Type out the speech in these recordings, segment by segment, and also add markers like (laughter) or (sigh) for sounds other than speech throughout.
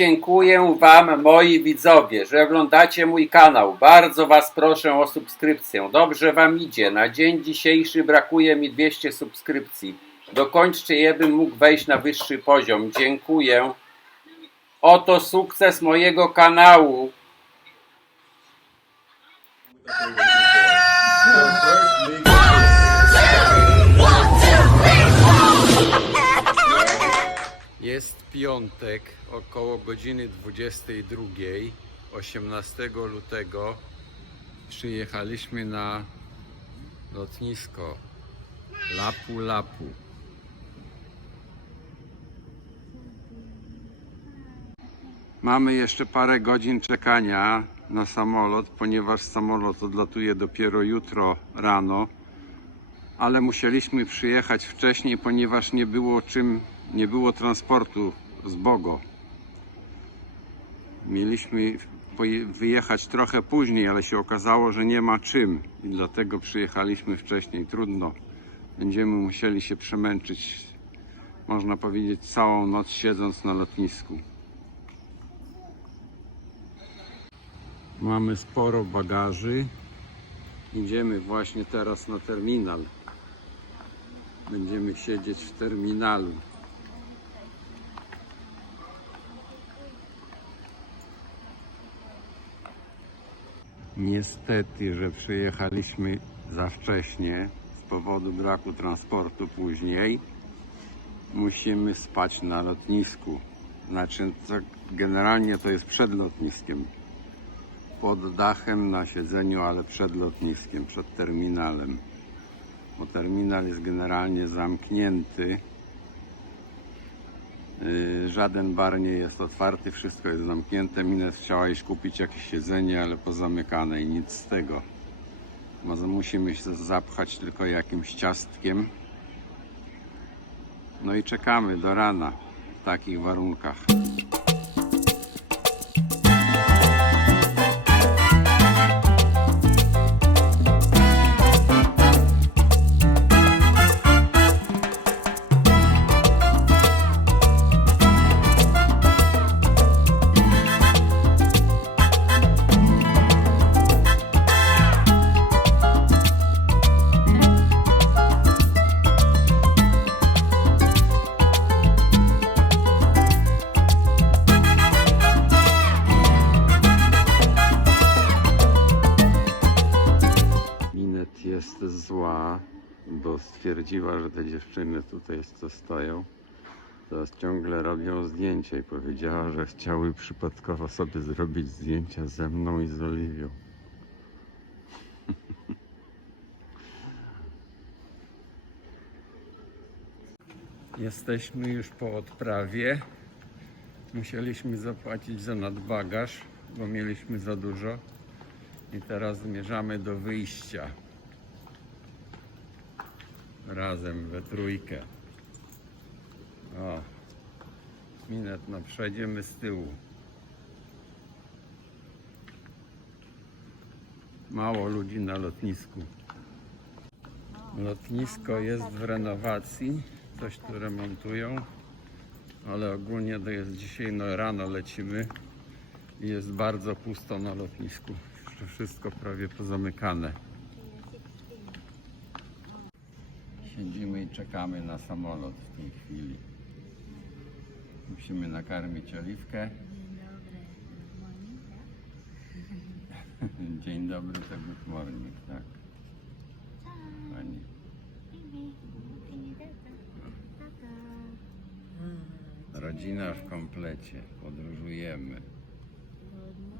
dziękuję Wam, moi widzowie, że oglądacie mój kanał. Bardzo Was proszę o subskrypcję. Dobrze Wam idzie. Na dzień dzisiejszy brakuje mi 200 subskrypcji. Dokończcie je, bym mógł wejść na wyższy poziom. Dziękuję. Oto sukces mojego kanału. Piątek, około godziny 22, 18 lutego. Przyjechaliśmy na lotnisko Lapu Lapu. Mamy jeszcze parę godzin czekania na samolot, ponieważ samolot odlatuje dopiero jutro rano ale musieliśmy przyjechać wcześniej, ponieważ nie było czym, nie było transportu z Bogo. Mieliśmy wyjechać trochę później, ale się okazało, że nie ma czym i dlatego przyjechaliśmy wcześniej. Trudno. Będziemy musieli się przemęczyć, można powiedzieć, całą noc siedząc na lotnisku. Mamy sporo bagaży. Idziemy właśnie teraz na terminal. Będziemy siedzieć w terminalu. Niestety, że przyjechaliśmy za wcześnie z powodu braku transportu później. Musimy spać na lotnisku. Znaczy, generalnie to jest przed lotniskiem. Pod dachem na siedzeniu, ale przed lotniskiem, przed terminalem bo terminal jest generalnie zamknięty. Yy, Żaden bar nie jest otwarty, wszystko jest zamknięte. Mines chciała iść kupić jakieś jedzenie, ale pozamykane i nic z tego. Może musimy się zapchać tylko jakimś ciastkiem. No i czekamy do rana w takich warunkach. Te dziewczyny tutaj co stoją, to ciągle robią zdjęcia i powiedziała, że chciały przypadkowo sobie zrobić zdjęcia ze mną i z Oliwią. (laughs) Jesteśmy już po odprawie. Musieliśmy zapłacić za nadbagaż, bo mieliśmy za dużo. I teraz zmierzamy do wyjścia. Razem we trójkę. O. Minet na przodzie, my z tyłu. Mało ludzi na lotnisku. Lotnisko jest w renowacji. Coś tu remontują. Ale ogólnie to jest dzisiaj no rano lecimy i jest bardzo pusto na lotnisku. Wszystko prawie pozamykane. Siedzimy i czekamy na samolot w tej chwili. Musimy nakarmić oliwkę. (laughs) Dzień dobry, to good morning, tak. Pani. Rodzina w komplecie, podróżujemy.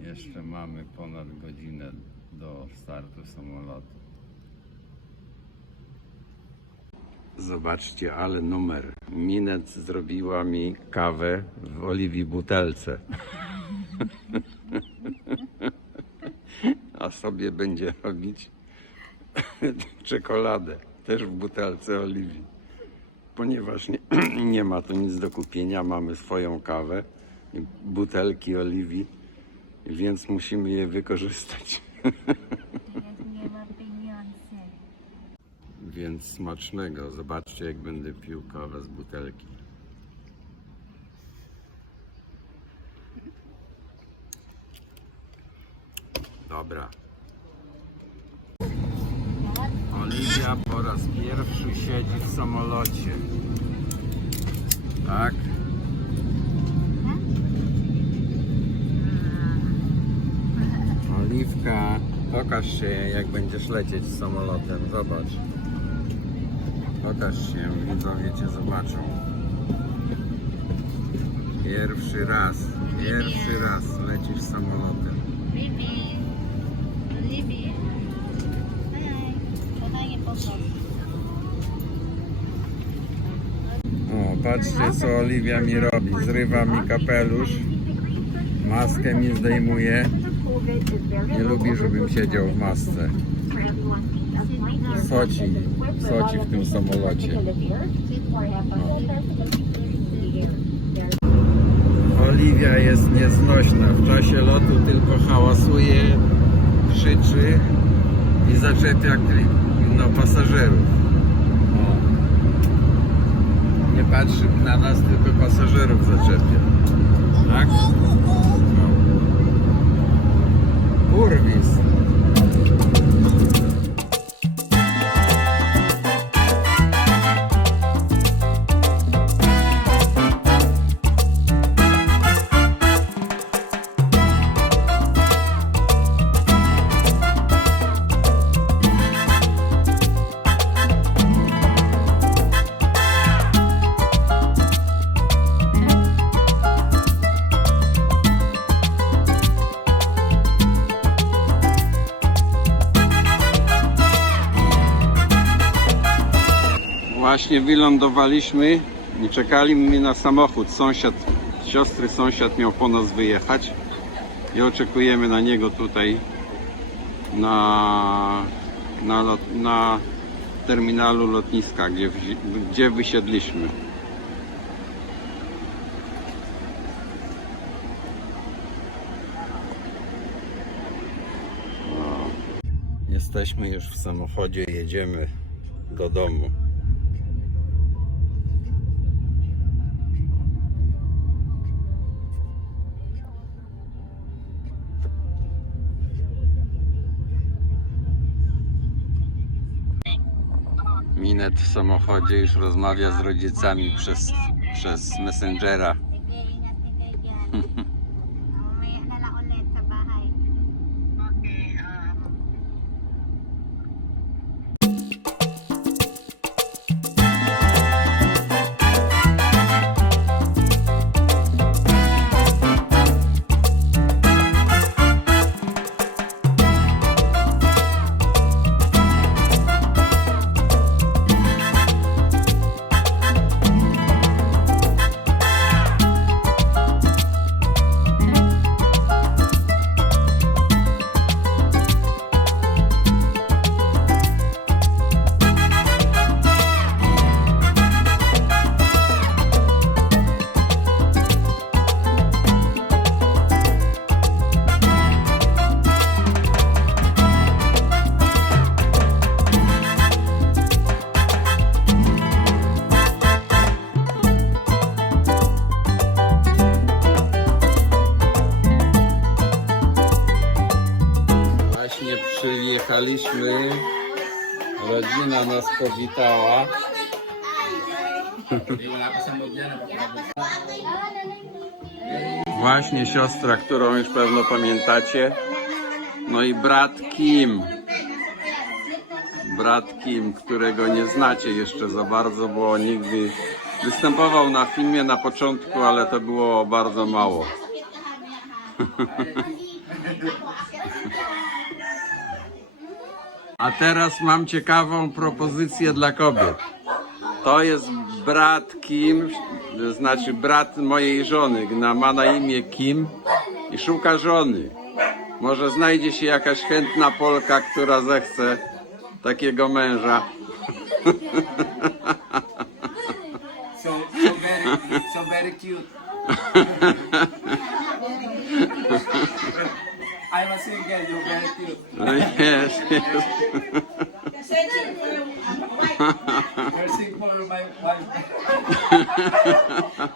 Jeszcze mamy ponad godzinę do startu samolotu. Zobaczcie, ale numer. Minet zrobiła mi kawę w oliwii butelce. (laughs) A sobie będzie robić (laughs) czekoladę, też w butelce oliwii. Ponieważ nie, (clears throat) nie ma tu nic do kupienia, mamy swoją kawę, butelki oliwii, więc musimy je wykorzystać. (laughs) więc smacznego. Zobaczcie, jak będę pił kawę z butelki. Dobra. Oliwia po raz pierwszy siedzi w samolocie. Tak? Oliwka, pokaż się jak będziesz lecieć samolotem, zobacz. Pokaż się, widzowie cię zobaczą. Pierwszy raz, pierwszy raz lecisz samolotem. O, patrzcie co Oliwia mi robi. Zrywa mi kapelusz, maskę mi zdejmuje. Nie lubi, żebym siedział w masce. Soci, soci w tym samolocie. Oliwia jest nieznośna. W czasie lotu tylko hałasuje, krzyczy i zaczepia no, pasażerów. O. Nie patrzy na nas, tylko pasażerów zaczepia. Tak? No. Kurwis. Właśnie wylądowaliśmy i czekaliśmy na samochód. Sąsiad, siostry sąsiad miał po nas wyjechać i oczekujemy na niego tutaj na, na, lot, na terminalu lotniska, gdzie, gdzie wysiedliśmy. Jesteśmy już w samochodzie, jedziemy do domu. Minet w samochodzie już rozmawia z rodzicami przez, przez Messengera. (laughs) przyjechaliśmy. Rodzina nas powitała. Właśnie siostra, którą już pewno pamiętacie. No i brat Kim. Brat Kim, którego nie znacie jeszcze za bardzo, bo nigdy występował na filmie na początku, ale to było bardzo mało. (laughs) (laughs) A teraz mam ciekawą propozycję dla kobiet. To jest brat Kim, znaczy brat mojej żony, ma na imię Kim i szuka żony. Może znajdzie się jakaś chętna Polka, która zechce takiego męża. So so very so very cute. I'm a single, you're very cute. No jest,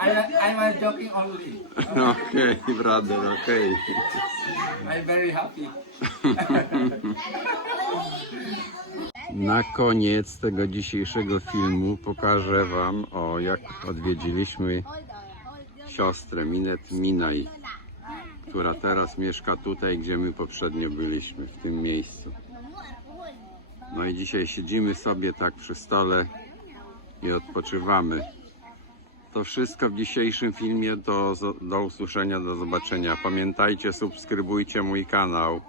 I'm, I'm a joking only. Okej, brother, okej. I'm very happy. Na koniec tego dzisiejszego filmu pokażę Wam, o jak odwiedziliśmy siostrę Minet Minaj, która teraz mieszka tutaj, gdzie my poprzednio byliśmy, w tym miejscu. No i dzisiaj siedzimy sobie tak przy stole i odpoczywamy. To wszystko w dzisiejszym filmie. Do, do usłyszenia, do zobaczenia. Pamiętajcie, subskrybujcie mój kanał.